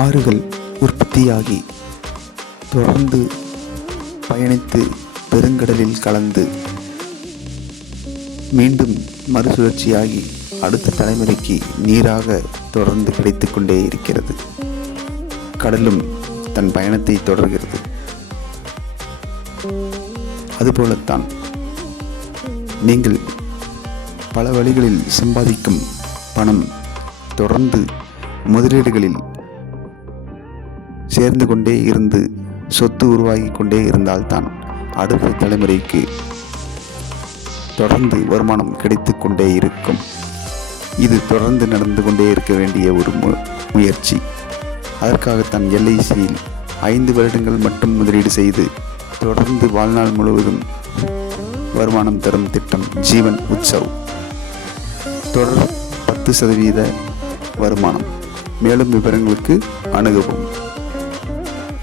ஆறுகள் உற்பத்தியாகி தொடர்ந்து பயணித்து பெருங்கடலில் கலந்து மீண்டும் மறுசுழற்சியாகி அடுத்த தலைமுறைக்கு நீராக தொடர்ந்து கிடைத்து கொண்டே இருக்கிறது. கடலும் தன் பயணத்தை தொடர்கிறது. அதுபோலத்தான் நீங்கள் பல வழிகளில் சம்பாதிக்கும் பணம் தொடர்ந்து முதலீடுகளில் சேர்ந்து கொண்டே இருந்து சொத்து உருவாகி கொண்டே இருந்தால்தான் அடுத்த தலைமுறைக்கு தொடர்ந்து வருமானம் கிடைத்து கொண்டே இருக்கும். இது தொடர்ந்து நடந்து கொண்டே இருக்க வேண்டிய ஒரு முயற்சி. அதற்காகத்தான் LICயில் 5 வருடங்கள் மட்டும் முதலீடு செய்து தொடர்ந்து வாழ்நாள் முழுவதும் வருமானம் தரும் திட்டம் ஜீவன் உற்சவ். தொடர் 10% வருமானம். மேலும் விவரங்களுக்கு அணுகவும்.